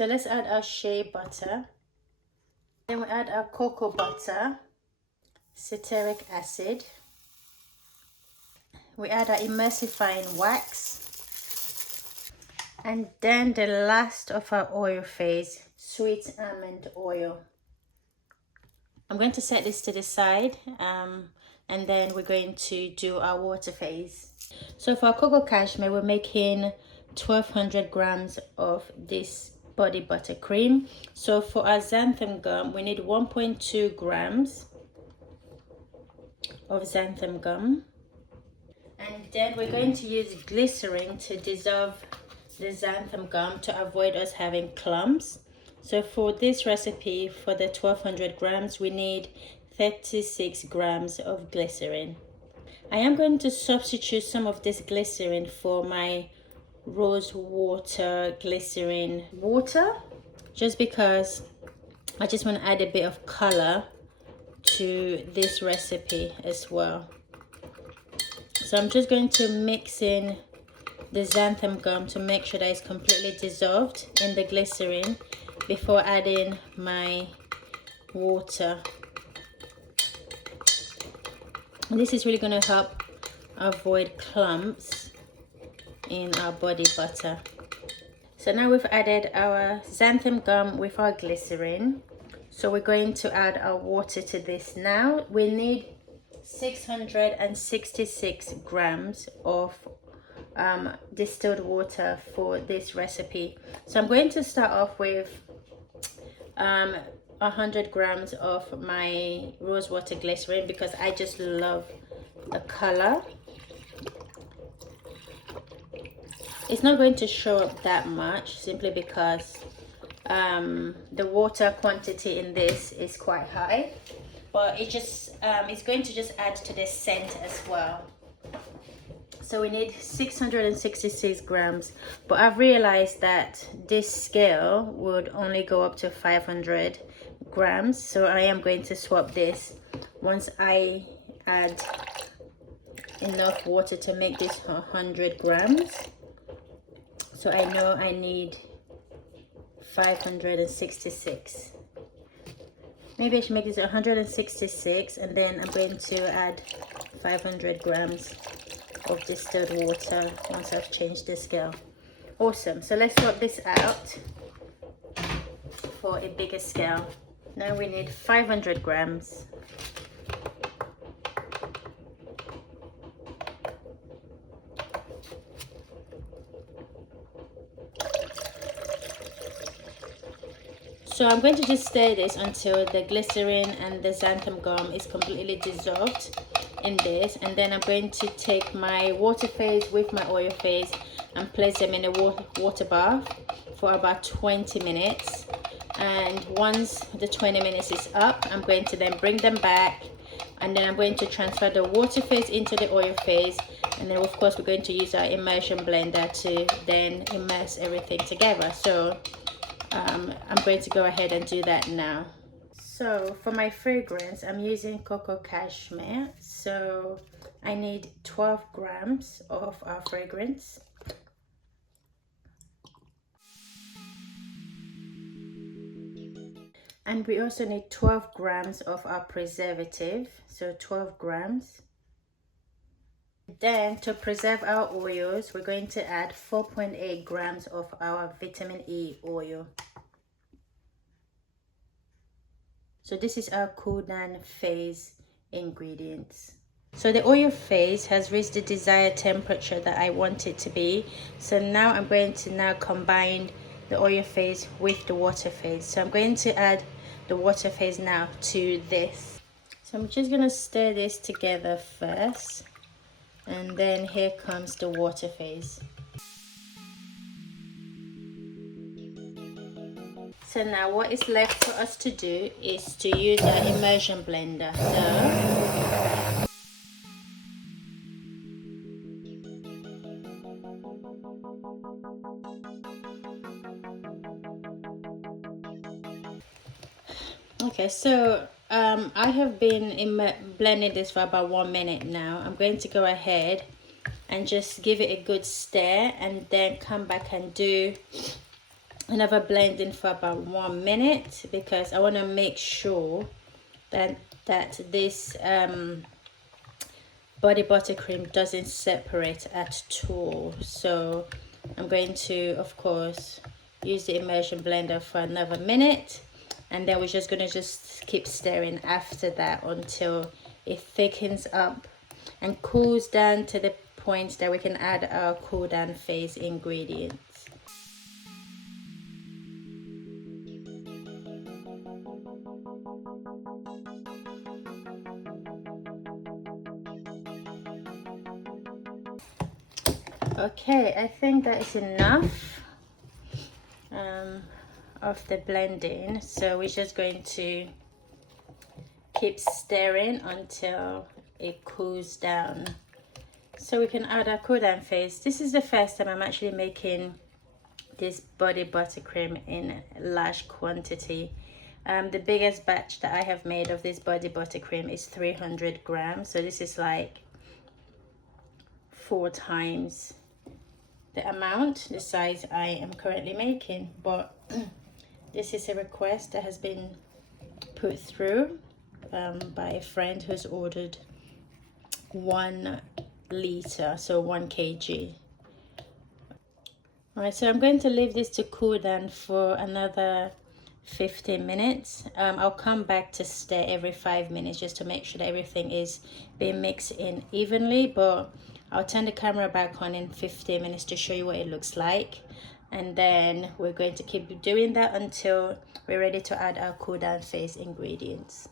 So let's add our shea butter. Then we add our cocoa butter, ceteric acid. We add our emulsifying wax. And then the last of our oil phase, sweet almond oil. I'm going to set this to the side and then we're going to do our water phase. So for our cocoa cashmere, we're making 1200 grams of this body butter cream. So for our xanthan gum, we need 1.2 grams of xanthan gum. And then we're going to use glycerin to dissolve the xanthan gum to avoid us having clumps. So for this recipe, for the 1200 grams, we need 36 grams of glycerin. I am going to substitute some of this glycerin for my rose water glycerin water, just because I just want to add a bit of color to this recipe as well. So I'm just going to mix in the xanthan gum to make sure that it's completely dissolved in the glycerin before adding my water. And this is really going to help avoid clumps in our body butter. So now we've added our xanthan gum with our glycerin. So we're going to add our water to this now. We need 666 grams of distilled water for this recipe. So I'm going to start off with 100 grams of my rose water glycerin because I just love the color. It's not going to show up that much simply because the water quantity in this is quite high, but it just it's going to just add to the scent as well. So we need 666 grams, but I've realized that this scale would only go up to 500 grams. So I am going to swap this once I add enough water to make this 100 grams. So I know I need 566. Maybe I should make this 166 and then I'm going to add 500 grams of distilled water once I've changed the scale. Awesome. So let's swap this out for a bigger scale. Now we need 500 grams. So I'm going to just stir this until the glycerin and the xanthan gum is completely dissolved in this, and then I'm going to take my water phase with my oil phase and place them in a water bath for about 20 minutes. And once the 20 minutes is up, I'm going to then bring them back, and then I'm going to transfer the water phase into the oil phase, and then of course we're going to use our immersion blender to then immerse everything together. So I'm going to go ahead and do that now. So for my fragrance, I'm using cocoa cashmere. So I need 12 grams of our fragrance. And we also need 12 grams of our preservative. So 12 grams. Then to preserve our oils, we're going to add 4.8 grams of our vitamin E oil. So this is our cool down phase ingredients. So the oil phase has reached the desired temperature that I want it to be. So now I'm going to now combine the oil phase with the water phase. So I'm going to add the water phase now to this. So I'm just going to stir this together first. And then here comes the water phase. So now what is left for us to do is to use our immersion blender. Okay, so I have been blending this for about 1 minute now. I'm going to go ahead and just give it a good stir and then come back and do another blending for about 1 minute, because I want to make sure that this body butter cream doesn't separate at all. So I'm going to, of course, use the immersion blender for another minute, and then we're just going to just keep stirring after that until it thickens up and cools down to the point that we can add our cool down phase ingredients. Okay, I think that is enough of the blending, so we're just going to keep stirring until it cools down, so we can add our cool down phase. This is the first time I'm actually making this body butter cream in large quantity. The biggest batch that I have made of this body butter cream is 300 grams, so this is like 4 times the amount, the size I am currently making. But this is a request that has been put through by a friend who's ordered 1 liter, so 1 kg. All right, so I'm going to leave this to cool down for another 15 minutes. I'll come back to stir every 5 minutes just to make sure that everything is being mixed in evenly, but I'll turn the camera back on in 15 minutes to show you what it looks like, and then we're going to keep doing that until we're ready to add our cool down phase ingredients.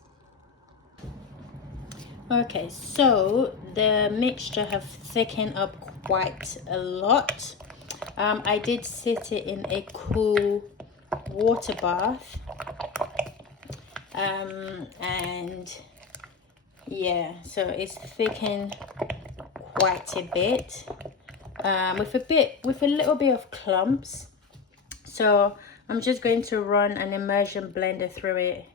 Okay, so the mixture have thickened up quite a lot. I did sit it in a cool water bath, and yeah, so it's thickened quite a bit, with a little bit of clumps. So I'm just going to run an immersion blender through it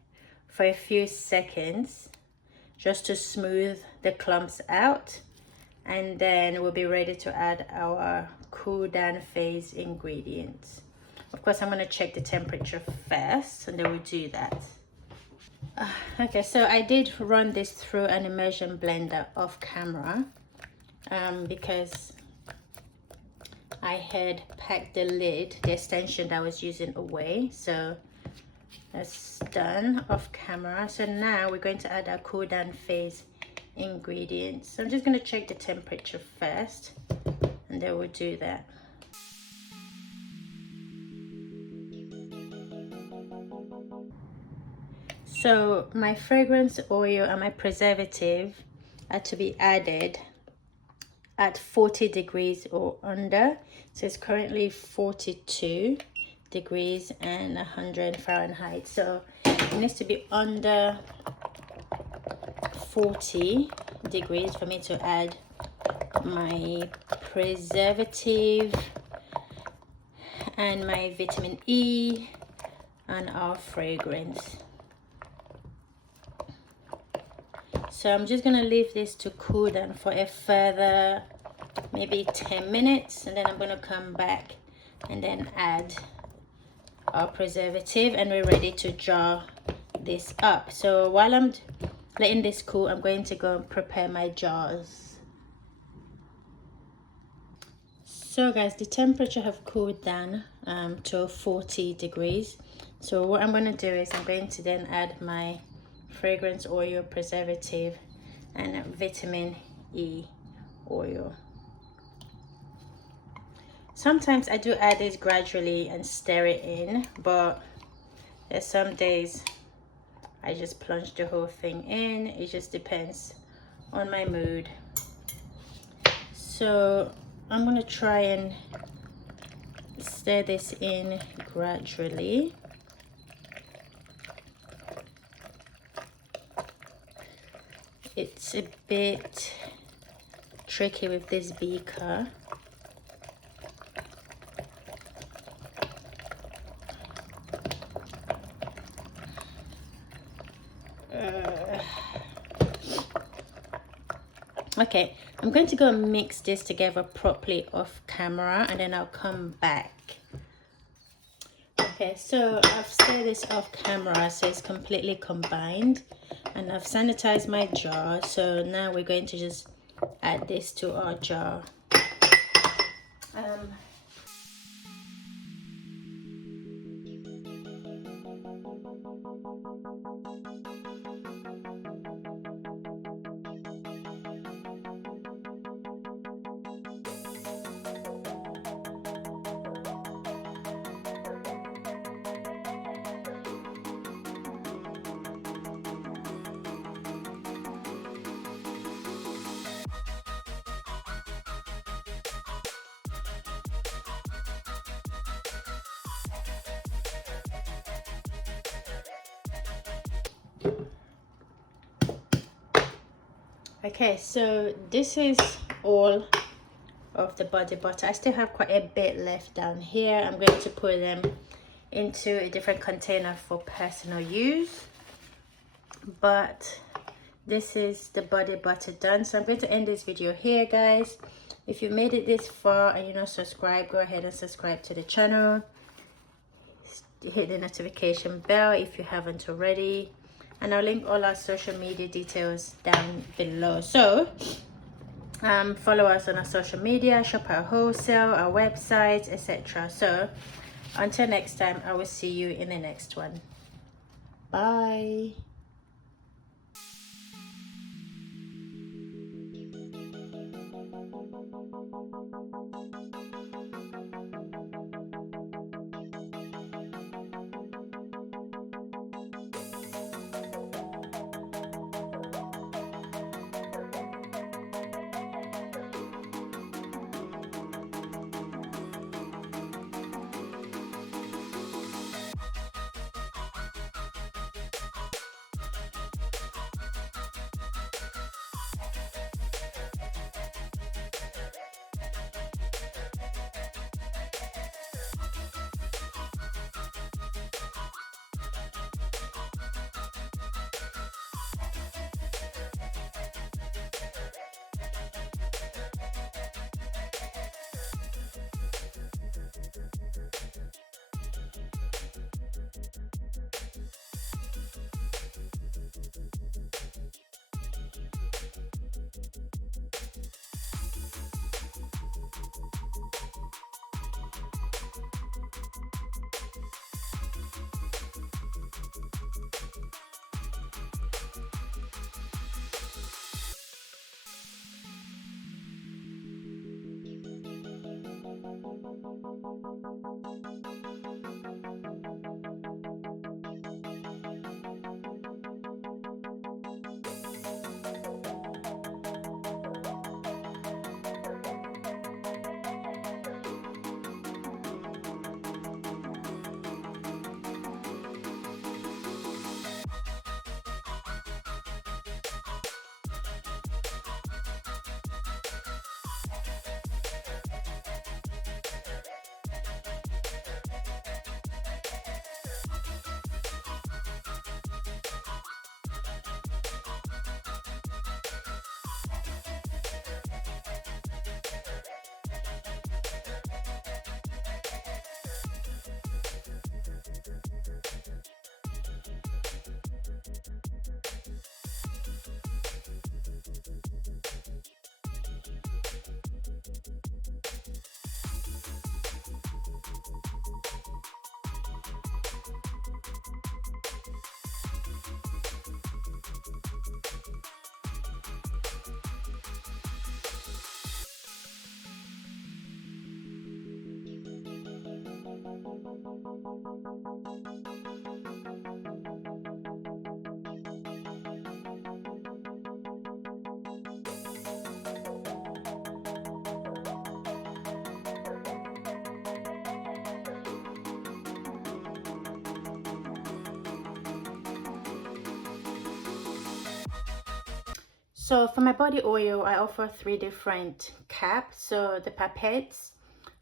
for a few seconds just to smooth the clumps out, and then we'll be ready to add our cool down phase ingredients. Of course, I'm going to check the temperature first, and then we'll do that. Okay, so I did run this through an immersion blender off camera, because I had packed the lid, the extension that I was using, away. So that's done off camera. So now we're going to add our cool down phase ingredients. So I'm just going to check the temperature first, and then we'll do that. So my fragrance oil and my preservative are to be added at 40 degrees or under. So it's currently 42 degrees and 100 Fahrenheit. So it needs to be under 40 degrees for me to add my preservative and my vitamin E and our fragrance. So I'm just gonna leave this to cool down for a further maybe 10 minutes, and then I'm gonna come back and then add our preservative, and we're ready to jar this up. So while I'm letting this cool, I'm going to go and prepare my jars. So guys, the temperature have cooled down to 40 degrees. So what I'm going to do is I'm going to then add my fragrance oil, preservative, and vitamin E oil. Sometimes I do add this gradually and stir it in, but there's some days I just plunge the whole thing in. It just depends on my mood. So I'm going to try and stir this in gradually. It's a bit tricky with this beaker. Okay, I'm going to go and mix this together properly off camera, and then I'll come back. Okay, so I've stirred this off camera, so it's completely combined, and I've sanitized my jar. So now we're going to just add this to our jar. Okay, so this is all of the body butter. I still have quite a bit left down here. I'm going to put them into a different container for personal use, but this is the body butter done. So I'm going to end this video here, guys. If you made it this far and you're not subscribed, go ahead and subscribe to the channel. Hit the notification bell if you haven't already, and I'll link all our social media details down below. So follow us on our social media, shop our wholesale, our website, etc. So until next time, I will see you in the next one. Bye. So for my body oil, I offer 3 different caps. So the pipettes,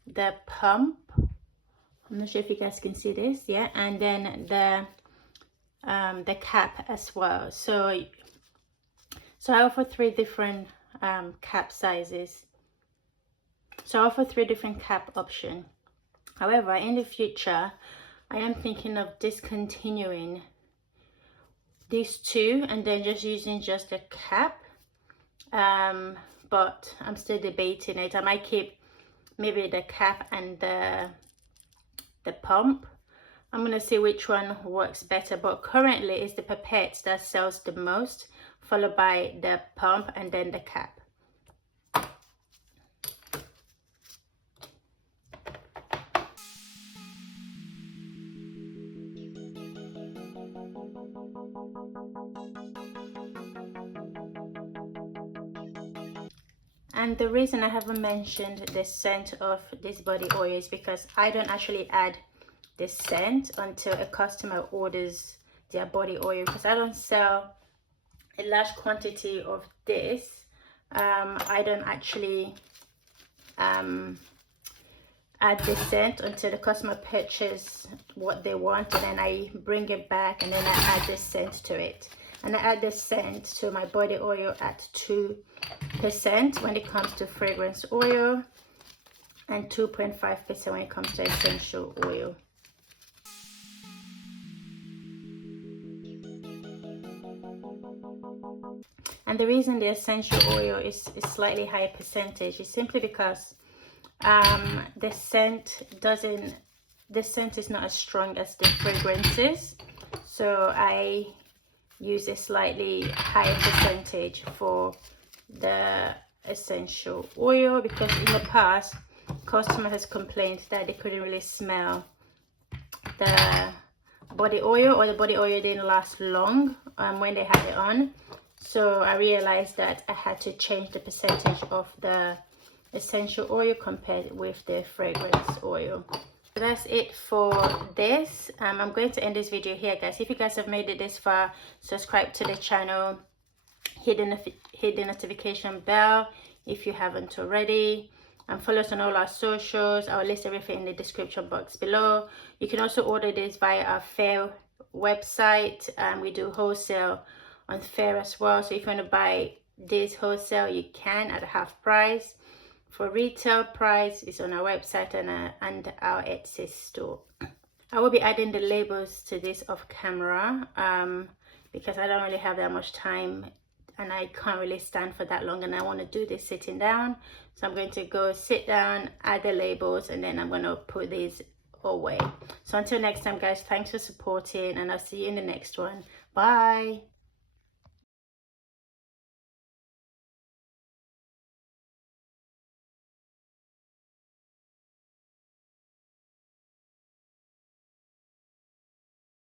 the pump, I'm not sure if you guys can see this, yeah, and then the cap as well. So I offer 3 different cap sizes. So I offer 3 different cap options. However, in the future, I am thinking of discontinuing these two and then just using just the cap, but I'm still debating it. I might keep maybe the cap and the pump. I'm gonna see which one works better, but currently it's the pipette that sells the most, followed by the pump and then the cap. And the reason I haven't mentioned the scent of this body oil is because I don't actually add the scent until a customer orders their body oil, because I don't sell a large quantity of this. I don't actually add the scent until the customer purchases what they want, and then I bring it back and then I add the scent to it. And I add the scent to my body oil at 2% when it comes to fragrance oil, and 2.5% when it comes to essential oil. And the reason the essential oil is slightly higher percentage is simply because the scent is not as strong as the fragrances, so I use a slightly higher percentage for the essential oil, because in the past customer has complained that they couldn't really smell the body oil, or the body oil didn't last long when they had it on. So I realized that I had to change the percentage of the essential oil compared with the fragrance oil. So that's it for this. I'm going to end this video here, guys. If you guys have made it this far, subscribe to the channel, hit the notification bell if you haven't already, and follow us on all our socials. I'll list everything in the description box below. You can also order this via our Faire website, and we do wholesale on Faire as well. So if you want to buy this wholesale, you can at half price. For retail price, it's on our website and our Etsy store. I will be adding the labels to this off camera because I don't really have that much time and I can't really stand for that long, and I want to do this sitting down. So I'm going to go sit down, add the labels, and then I'm going to put these away. So until next time, guys, thanks for supporting, and I'll see you in the next one. Bye.